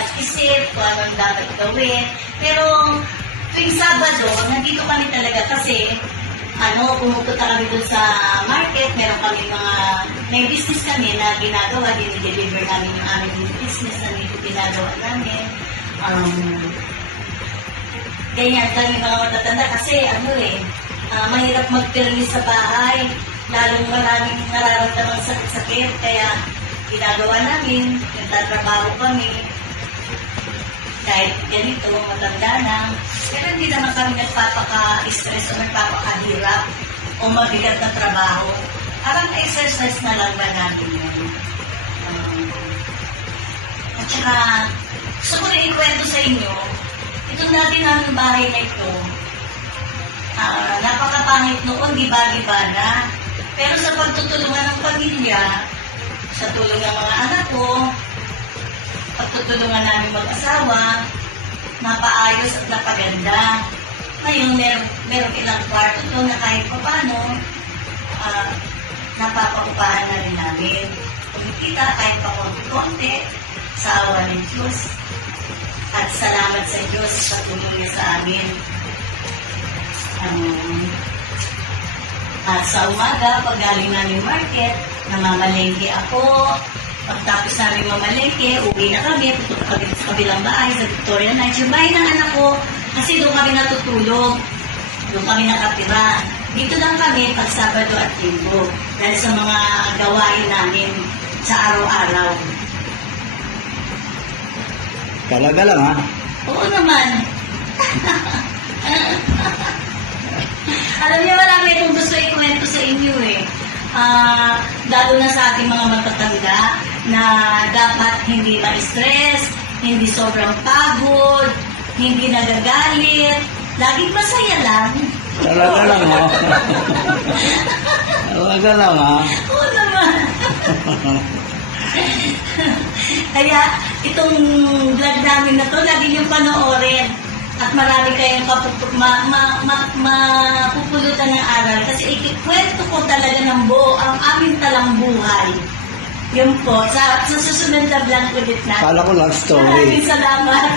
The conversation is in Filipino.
dapat isip, kung anong dapat gawin. Pero tuwing Sabado, nandito kami talaga kasi pumupunta kami dun sa market, meron kami may business kami na ginagawa, dinideliver namin yung aming business na ginagawa namin. Ganyan kami mga matatanda kasi mahirap magpirmi sa bahay, lalong maraming nararamdaman sakit-sakit, kaya ginagawa namin, nagtatrabaho kami, kahit ganito, matanda na. Pero hindi naman kami nagpapaka-stress o nagpapakahirap o mabigat na trabaho. Parang exercise na lang ba natin yun. At saka, gusto ko rin ikwento sa inyo, ito natin ang bahay na ito, napakapangit noon, giba-giba na. Pero sa pagtutulungan ng pamilya, sa tulong ng mga anak ko, pagtutulungan namin mag-asawa, napaayos at napaganda. Ngayon, meron ilang kwarto doon na kahit pa paano, napapakupahan na rin namin. Kumikita kahit pa konti-konti sa awa ng Diyos. At salamat sa Diyos sa tulong niya sa amin. At sa umaga, pag galing namin market, namamalengke ako. Pagtapos namin mamalengke, uwi na kami, pupunta kami sa kabilang bahay, sa Victoria Nights. Yung bahay ng anak ko, kasi doon kami natutulog. Doon kami nakatira. Dito lang kami pag Sabado at Linggo. Dahil sa mga gawain namin sa araw-araw. Talaga lang, ha? Oo naman. Alam niyo, marami itong gusto ikwento sa inyo lalo na sa ating mga matatanda na dapat hindi ma-stress, hindi sobrang pagod, hindi nagagalit, laging masaya lang. Talaga lang, ha? Talaga lang, ha? Oo naman. Kaya itong vlog namin na to, lagi niyong panoorin. At marami kayong mapupulutan ng aral. Kasi ikikwento ko talaga ng buo ang aming talambuhay. Yun po, sa susunod na vlog ulit natin. Kala ko love story. Maraming salamat.